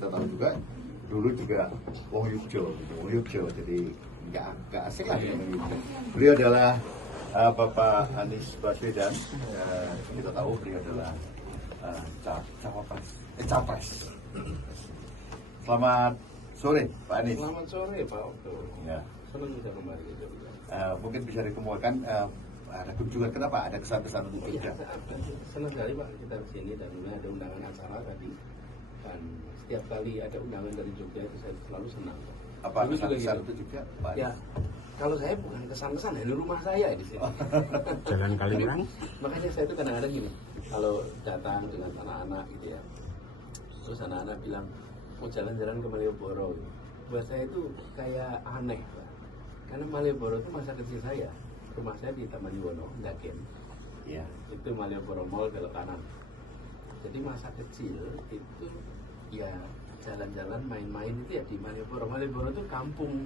kita tahu juga dulu juga Wong Yogyo, jadi nggak asing lah dengan Yogyo. Beliau adalah Bapak Anies Baswedan. Kita tahu beliau adalah capres. Selamat sore Pak Anies. Selamat sore Pak Okto. Ya. Senang bisa kembali ke Jogja. Mungkin bisa dikemukakan ada kunjungan, kenapa ada kesan-kesan untuk Jogja? Senang sekali Pak kita di sini dan ada undangan acara tadi. Dan setiap kali ada undangan dari Jogja itu saya selalu senang. Apa Dulu juga kesan-kesan gitu. itu juga Pak Anies? Ya, kalau saya bukan kesan-kesan, ini rumah saya di sini. Jalan Kaliurang. Makanya saya itu kadang-kadang gini, kalau datang dengan anak-anak gitu ya, terus anak-anak bilang mau jalan-jalan ke Malioboro, gitu. Buat saya itu kayak aneh, Pak. Karena Malioboro itu masa kecil saya. Rumah saya di Taman Yuwono, Ndaken. Iya. Itu Malioboro Mall belok kanan. Jadi masa kecil itu ya jalan-jalan, main-main itu ya di Malioboro. Malioboro itu kampung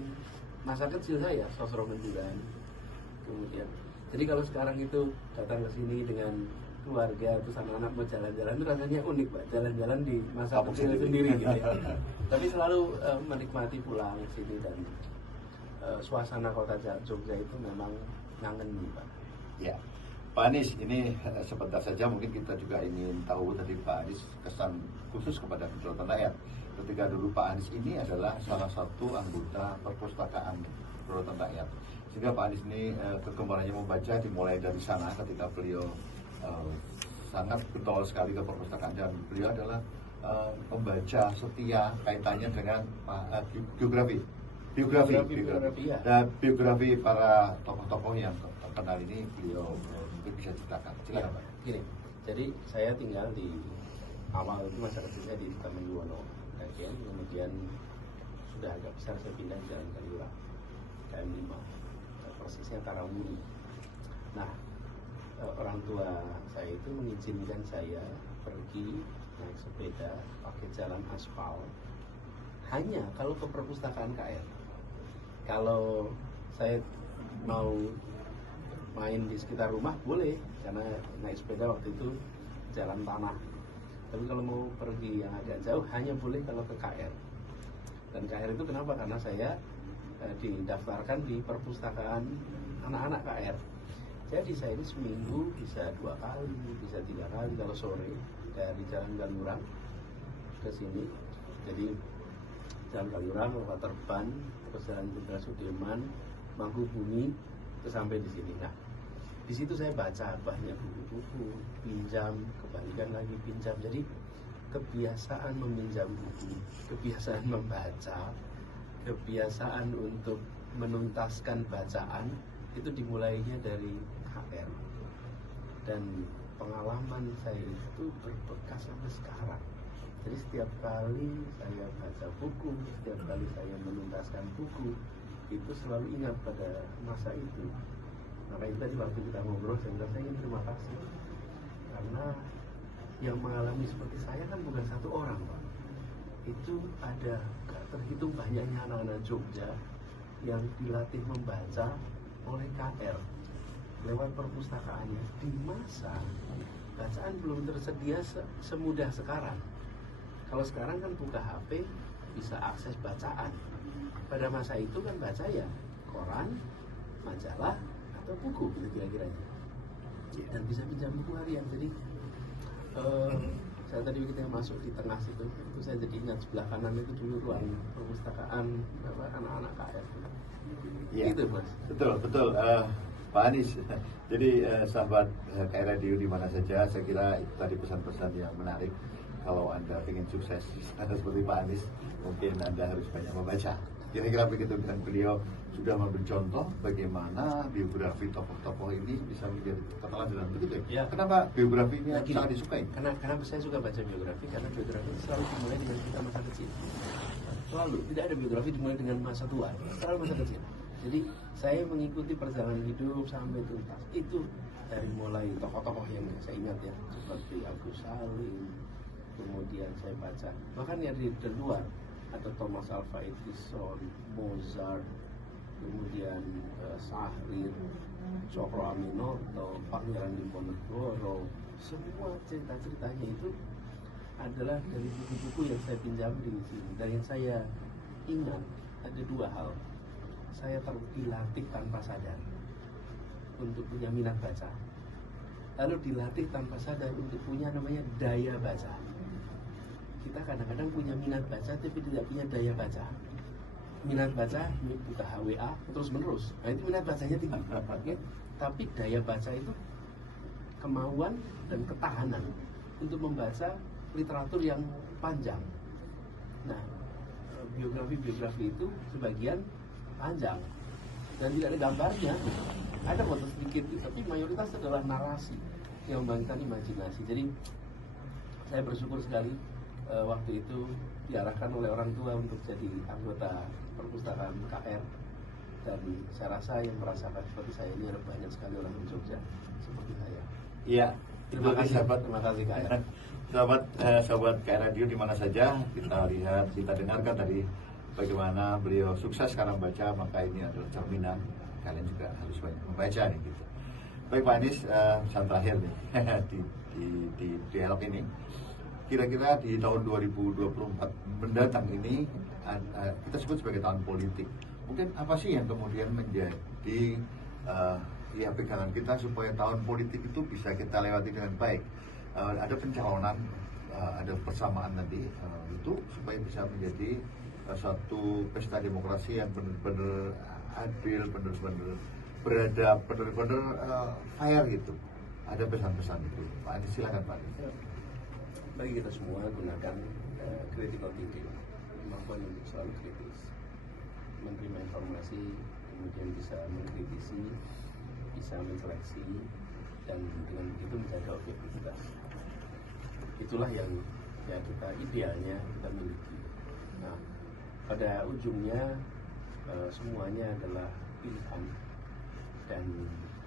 masa kecil saya, Sosro Menduran. Kemudian, jadi kalau sekarang itu datang ke sini dengan keluarga terus anak-anak mau jalan-jalan itu rasanya unik Pak, jalan-jalan di masa kecil sendiri gitu ya. Tapi selalu menikmati pulang ke sini dan suasana kota Jogja itu memang ngangen nih Pak. Ya, Pak Anies, ini sebentar saja mungkin kita juga ingin tahu tadi Pak Anies kesan khusus kepada kedaulatan rakyat. Ketika dulu Pak Anies ini adalah salah satu anggota perpustakaan kedaulatan rakyat. Sehingga Pak Anies ini kegemarannya membaca dimulai dari sana ketika beliau sangat getol sekali ke perpustakaan dan beliau adalah pembaca setia kaitannya dengan biografi ya. Dan biografi para tokoh-tokoh yang terkenal ini beliau mungkin bisa ceritakan. Silakan Pak. Gini, jadi saya tinggal di awal itu masa kecil saya di Taman Yuwono, Ndaken, kemudian sudah agak besar saya pindah di Jalan Kaliurang, KM5, persisnya Karangwuri. Nah, orang tua saya itu mengizinkan saya pergi naik sepeda pakai jalan aspal hanya kalau ke perpustakaan KR. Kalau saya mau main di sekitar rumah boleh, karena naik sepeda waktu itu jalan tanah. Tapi kalau mau pergi yang agak jauh hanya boleh kalau ke KR. Dan KR itu kenapa? Karena saya didaftarkan di perpustakaan anak-anak KR. Jadi saya ini seminggu bisa 2 kali, bisa 3 kali kalau sore dari Jalan Kaliurang ke sini. Jadi Jalan Kaliurang, lewat Terban, terus Jalan Jenderal Sudirman, Mangkubumi, terus sampai di sini. Nah, di situ saya baca banyak buku-buku, pinjam, kembalikan lagi pinjam. Jadi kebiasaan meminjam buku, kebiasaan membaca, kebiasaan untuk menuntaskan bacaan itu dimulainya dari KR. Dan pengalaman saya itu berbekas sampai sekarang. Jadi setiap kali saya baca buku, setiap kali saya menuntaskan buku, itu selalu ingat pada masa itu. Maka itu tadi waktu kita ngobrol, saya bilang saya ingin terima kasih karena yang mengalami seperti saya kan bukan satu orang Pak. Itu ada gak terhitung banyaknya anak-anak Jogja yang dilatih membaca oleh KR lewat perpustakaannya di masa bacaan belum tersedia semudah sekarang. Kalau sekarang kan buka HP bisa akses bacaan. Pada masa itu kan baca ya koran, majalah, atau buku gitu kira-kiranya. Dan bisa pinjam buku harian. Jadi saya tadi kita masuk di tengah situ, itu saya jadi ingat sebelah kanan itu dulu ruang perpustakaan anak-anak KR. Iya, Gitu Mas. betul. Pak Anies, jadi sahabat KR Radio di mana saja, saya kira itu tadi pesan-pesan yang menarik. Kalau Anda ingin sukses seperti Pak Anies, mungkin Anda harus banyak membaca. Kira-kira begitu, dan beliau sudah memberi contoh bagaimana biografi tokoh-tokoh ini bisa menjadi keteladanan begitu ya. Kenapa biografinya sangat disukai? Karena saya suka baca biografi, karena biografi selalu dimulai dengan kita masa kecil. Selalu, tidak ada biografi dimulai dengan masa tua, selalu masa kecil. Jadi saya mengikuti perjalanan hidup sampai tuntas. Itu dari mulai tokoh-tokoh yang saya ingat ya, seperti Agus Salim, kemudian saya baca bahkan yang di luar ada Thomas Alva Edison, Mozart, kemudian Sahrir, Cokro Aminoto, Pangeran Diponegoro, semua cerita-ceritanya itu adalah dari buku-buku yang saya pinjam di sini. Dan yang saya ingat ada dua hal. Saya dilatih tanpa sadar untuk punya minat baca. Lalu dilatih tanpa sadar untuk punya namanya daya baca. Kita kadang-kadang punya minat baca tapi tidak punya daya baca. Minat baca buka HWA terus menerus. Nah itu minat bacanya tinggi. Okay? Tapi daya baca itu kemauan dan ketahanan untuk membaca literatur yang panjang. Nah, biografi-biografi itu sebagian panjang dan tidak ada gambarnya. Ada foto sedikit, tapi mayoritas adalah narasi yang membangkitkan imajinasi. Jadi saya bersyukur sekali waktu itu diarahkan oleh orang tua untuk jadi anggota perpustakaan KR, dan saya rasa yang merasakan seperti saya ini ada banyak sekali orang di Jogja seperti saya. Iya, Terima kasih sahabat. Terima kasih KR. Sahabat KR Radio di mana saja kita lihat, kita dengarkan tadi bagaimana beliau sukses karena membaca, maka ini adalah cerminan kalian juga harus banyak membaca nih gitu. Baik Pak Anies, pesan terakhir nih di dialog ini. Kira-kira di tahun 2024 mendatang ini kita sebut sebagai tahun politik. Mungkin apa sih yang kemudian menjadi ya pegangan kita supaya tahun politik itu bisa kita lewati dengan baik? Ada pencalonan, ada persamaan nanti itu supaya bisa menjadi suatu pesta demokrasi yang benar-benar adil, benar-benar beradab, benar-benar fair gitu. Ada pesan-pesan itu. Pak Anies, silakan Pak Anies. Bagi kita semua gunakan critical thinking, kemampuan untuk selalu kritis, menerima informasi, kemudian bisa mengkritisi, bisa menseleksi, dan dengan begitu menjaga objektivitas. Itulah yang ya kita idealnya kita miliki. Nah, pada ujungnya semuanya adalah pilihan, dan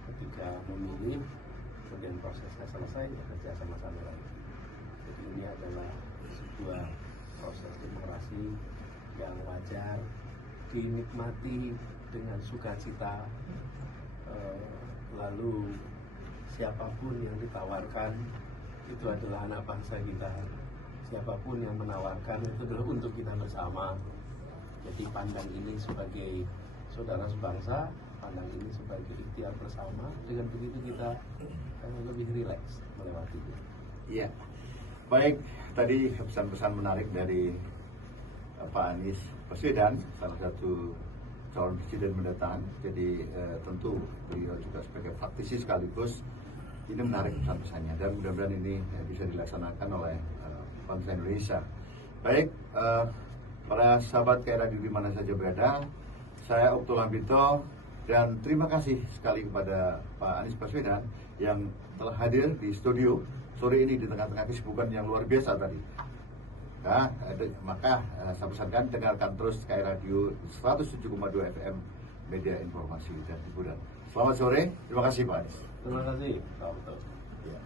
ketika memilih kemudian prosesnya selesai ya kerja sama-sama lagi. Jadi ini adalah sebuah proses demokrasi yang wajar, dinikmati dengan sukacita. Lalu siapapun yang ditawarkan itu adalah anak bangsa kita. Siapapun yang menawarkan itu adalah untuk kita bersama. Jadi pandang ini sebagai saudara sebangsa, pandang ini sebagai ikhtiar bersama. Dengan begitu kita lebih rileks melewatinya. Iya. Baik, tadi pesan-pesan menarik dari Pak Anies Baswedan, salah satu calon presiden mendatang. Jadi tentu beliau juga sebagai praktisi sekaligus ini menarik pesan-pesannya, dan mudah-mudahan ini bisa dilaksanakan oleh bangsa Indonesia. Baik, para sahabat KR Radio di mana saja berada, saya Okto Lambito, dan terima kasih sekali kepada Pak Anies Baswedan yang telah hadir di studio sore ini di tengah-tengah kesibukan yang luar biasa tadi. Nah, maka saya pesankan dengarkan terus KR Radio 107,2 FM, media informasi dan hiburan. Selamat sore, terima kasih Pak Anies. Terima kasih Pak Okto. Ya.